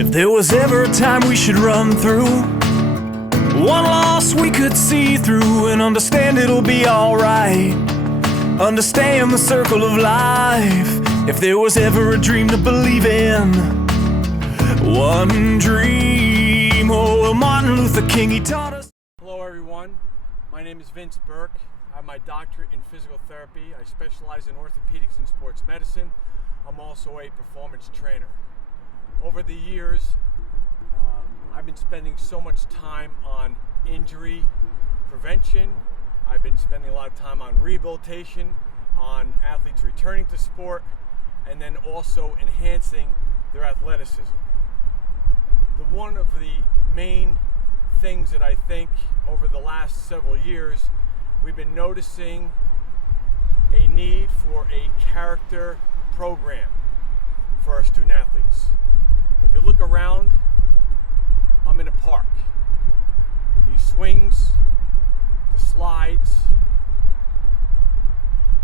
If there was ever a time we should run through, one loss we could see through and understand it'll be alright. Understand the circle of life. If there was ever a dream to believe in, one dream. Oh, well, Martin Luther King, he taught us. Hello everyone, my name is Vince Burke. I have my doctorate in physical therapy. I specialize in orthopedics and sports medicine. I'm also a performance trainer. Over the years, I've been spending so much time on injury prevention. I've been spending a lot of time on rehabilitation, on athletes returning to sport, and then also enhancing their athleticism. One of the main things that I think over the last several years, we've been noticing a need for a character program for our student athletes. If you look around, I'm in a park. The swings, the slides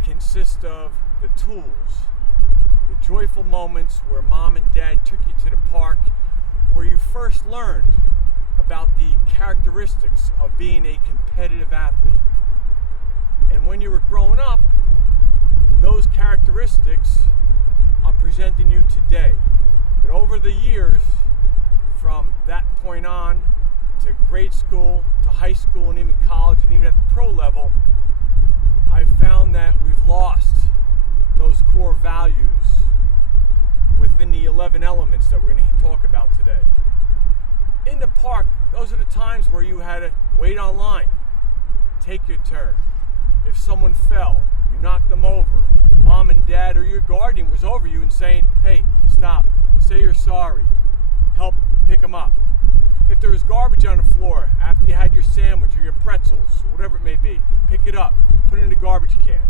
consist of the tools, the joyful moments where mom and dad took you to the park, where you first learned about the characteristics of being a competitive athlete. And when you were growing up, those characteristics I'm presenting you today. But over the years, from that point on to grade school, to high school, and even college, and even at the pro level, I've found that we've lost those core values within the 11 elements that we're going to talk about today. In the park, those are the times where you had to wait on line, take your turn. If someone fell, you knocked them over. Mom and dad or your guardian was over you and saying, hey, stop, say you're sorry, help pick them up. If there was garbage on the floor after you had your sandwich or your pretzels or whatever it may be, pick it up, put it in the garbage can.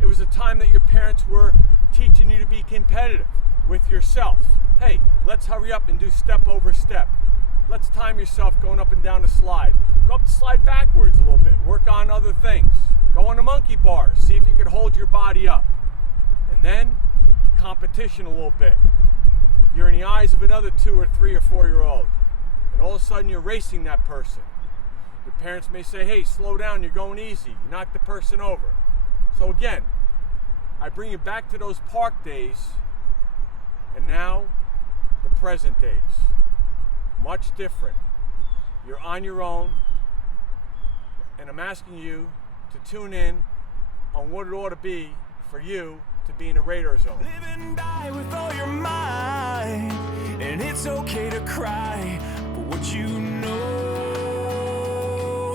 It was a time that your parents were teaching you to be competitive with yourself. Hey, let's hurry up and do step over step. Let's time yourself going up and down the slide. Go up the slide backwards a little bit. Work on other things. Go on the monkey bars. See if you can hold your body up. And then competition a little bit. You're in the eyes of another 2 or 3 or 4-year-old. And all of a sudden you're racing that person. Your parents may say, hey, slow down, you're going easy. You knock the person over. So again, I bring you back to those park days, and now the present days. Much different. You're on your own, and I'm asking you to tune in on what it ought to be for you to be in the Raadar zone. Live and die with all your might, and it's okay to cry, but what you know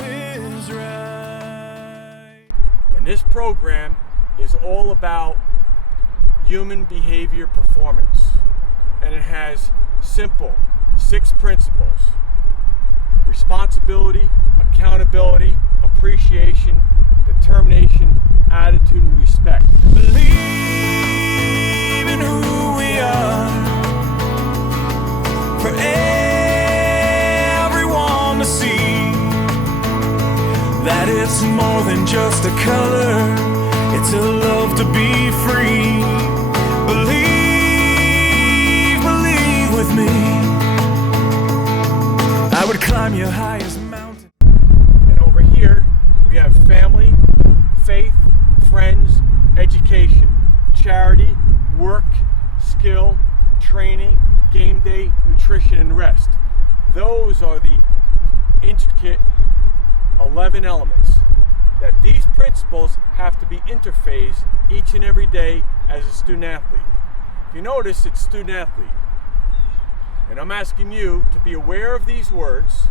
is right. And this program is all about human behavior performance, and it has simple 6 principles: responsibility, accountability, appreciation, determination, attitude, and respect. Believe in who we are, for everyone to see, that it's more than just a color, it's a love to be free. Believe with me, I would climb your highest mountain. And over here, we have family, faith, friends, education, charity, work, skill, training, game day, nutrition, and rest. Those are the intricate 11 elements that these principles have to be interphased each and every day as a student athlete. If you notice, it's student athlete. And I'm asking you to be aware of these words,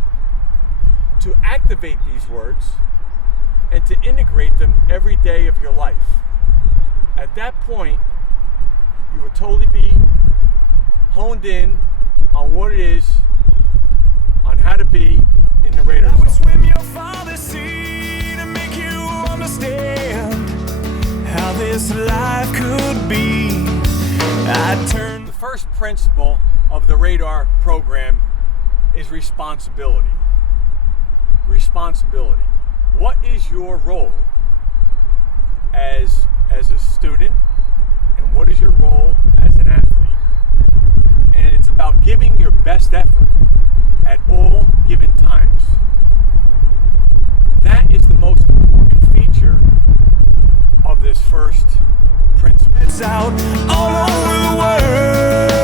to activate these words, and to integrate them every day of your life. At that point, you will totally be honed in on what it is, on how to be in the Raadar I would zone. swim your father's sea to make you understand how this life could be. I'd turn. The first principle of the Raadar program is responsibility. Responsibility. What is your role as a student, and what is your role as an athlete? And it's about giving your best effort at all given times. That is the most important feature of this first principle. It's out all over the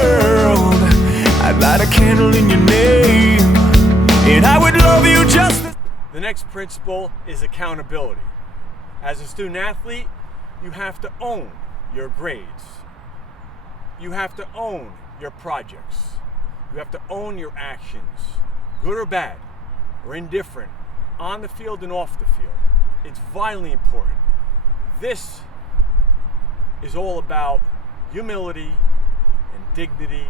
world. I'd light a candle in your name, and I would love you just The next principle is accountability. As a student athlete, you have to own your grades. You have to own your projects. You have to own your actions, good or bad, or indifferent, on the field and off the field. It's vitally important. This is all about humility and dignity,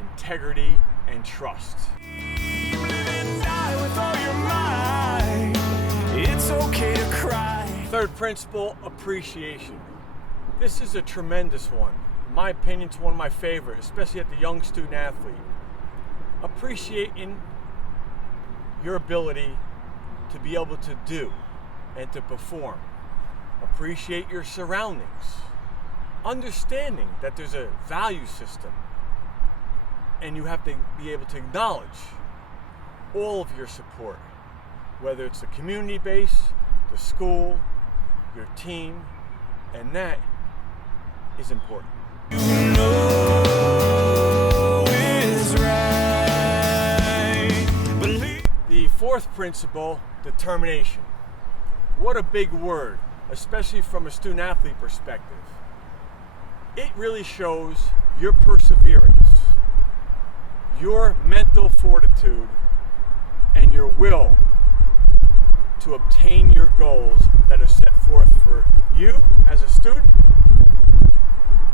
integrity, and trust. It's okay to cry. Third principle, appreciation. This is a tremendous one. In my opinion, it's one of my favorites, especially at the young student athlete. Appreciating your ability to be able to do and to perform. Appreciate your surroundings. Understanding that there's a value system, and you have to be able to acknowledge all of your support, whether it's the community base, the school, your team, and that is important. You know is right. Believe. The fourth principle, determination. What a big word, especially from a student athlete perspective. It really shows your perseverance, your mental fortitude, and your will to obtain your goals that are set forth for you as a student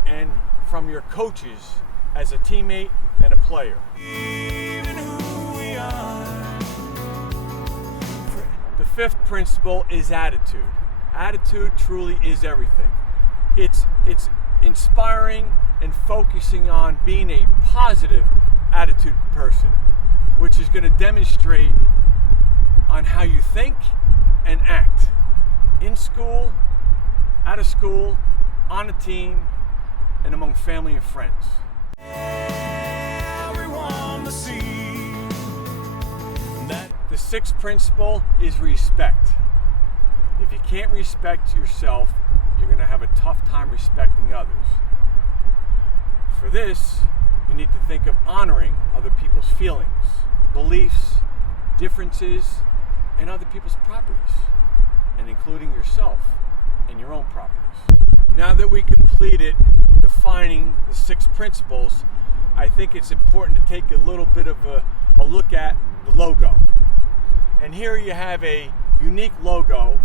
and from your coaches as a teammate and a player. Even who we are. The fifth principle is attitude. Attitude truly is everything. It's inspiring and focusing on being a positive attitude person, which is going to demonstrate on how you think and act in school, out of school, on a team, and among family and friends. Everyone to see that. The sixth principle is respect. If you can't respect yourself, you're going to have a tough time respecting others. For this, you need to think of honoring other people's feelings, beliefs, differences, and other people's properties, and including yourself and your own properties. Now that we completed defining the 6 principles, I think it's important to take a little bit of a look at the logo. And here you have a unique logo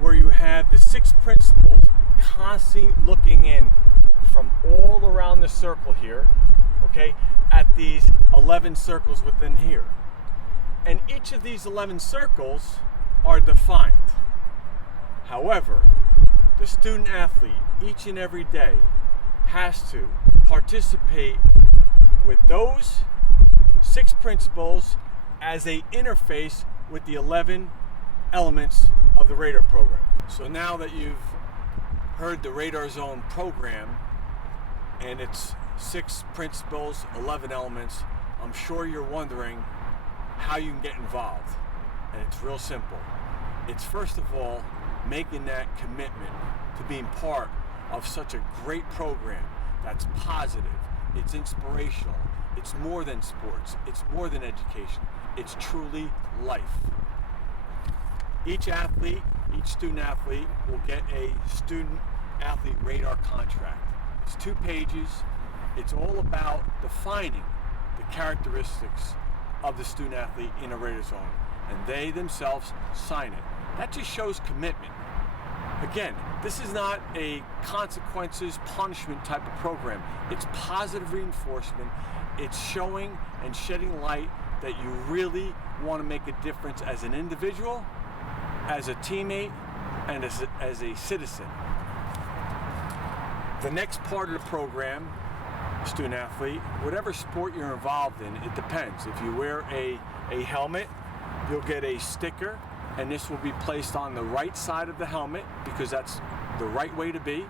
where you have the 6 principles constantly looking in from all around the circle here, okay, at these 11 circles within here. And each of these 11 circles are defined. However, the student athlete each and every day has to participate with those 6 principles as they interface with the 11 elements of the Raadar program. So now that you've heard the Raadar Zone program and its 6 principles, 11 elements, I'm sure you're wondering how you can get involved. And it's real simple. It's first of all making that commitment to being part of such a great program that's positive, it's inspirational, it's more than sports, it's more than education, it's truly life. Each athlete, each student athlete will get a student athlete Raadar contract. It's 2 pages. It's all about defining the characteristics of the student athlete in a Raadar Zone, and they themselves sign it. That just shows commitment. Again, this is not a consequences, punishment type of program. It's positive reinforcement. It's showing and shedding light that you really want to make a difference as an individual, as a teammate, and as a citizen. The next part of the program, student athlete, whatever sport you're involved in, it depends. If you wear a helmet, you'll get a sticker, and this will be placed on the right side of the helmet because that's the right way to be.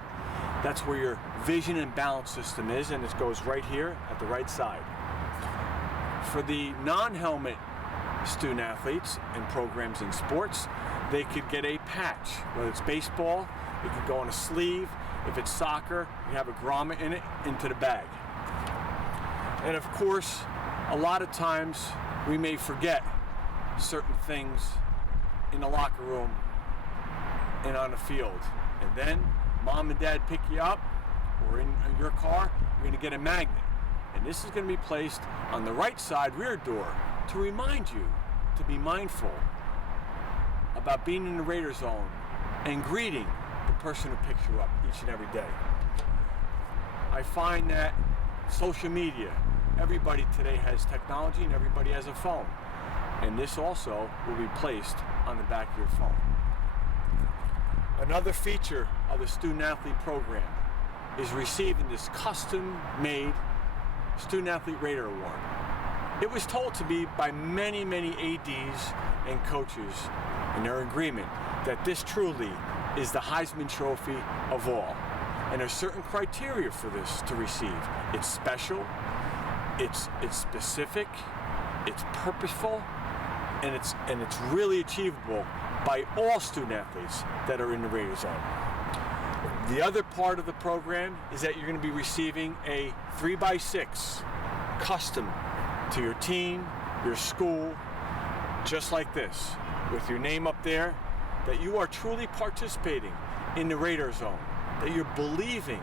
That's where your vision and balance system is, and this goes right here at the right side. For the non-helmet student athletes and programs in sports, they could get a patch. Whether it's baseball, it could go on a sleeve. If it's soccer, you have a grommet in it, into the bag. And of course, a lot of times we may forget certain things in the locker room and on the field. And then mom and dad pick you up, or in your car, you're going to get a magnet. And this is going to be placed on the right side rear door to remind you to be mindful about being in the Raider zone and greeting the person who picks you up each and every day. I find that social media, everybody today has technology and everybody has a phone. And this also will be placed on the back of your phone. Another feature of the Student Athlete Program is receiving this custom-made Student Athlete Raider Award. It was told to be by many, many ADs and coaches in their agreement that this truly is the Heisman Trophy of all. And there's certain criteria for this to receive. It's special, it's specific, it's purposeful, and it's really achievable by all student athletes that are in the Raider zone. The other part of the program is that you're going to be receiving a 3x6 custom to your team, your school, just like this, with your name up there, that you are truly participating in the Raider zone, that you're believing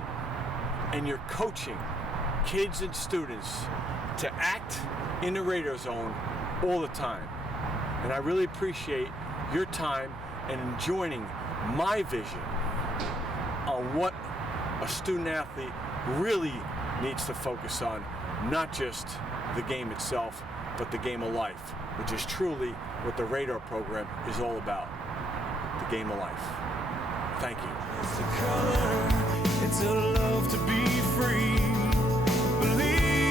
and you're coaching kids and students to act in the Raider zone all the time. And I really appreciate your time and joining my vision on what a student athlete really needs to focus on, not just the game itself, but the game of life, which is truly what the Raadar program is all about, the game of life. Thank you. It's a love to be free. Believe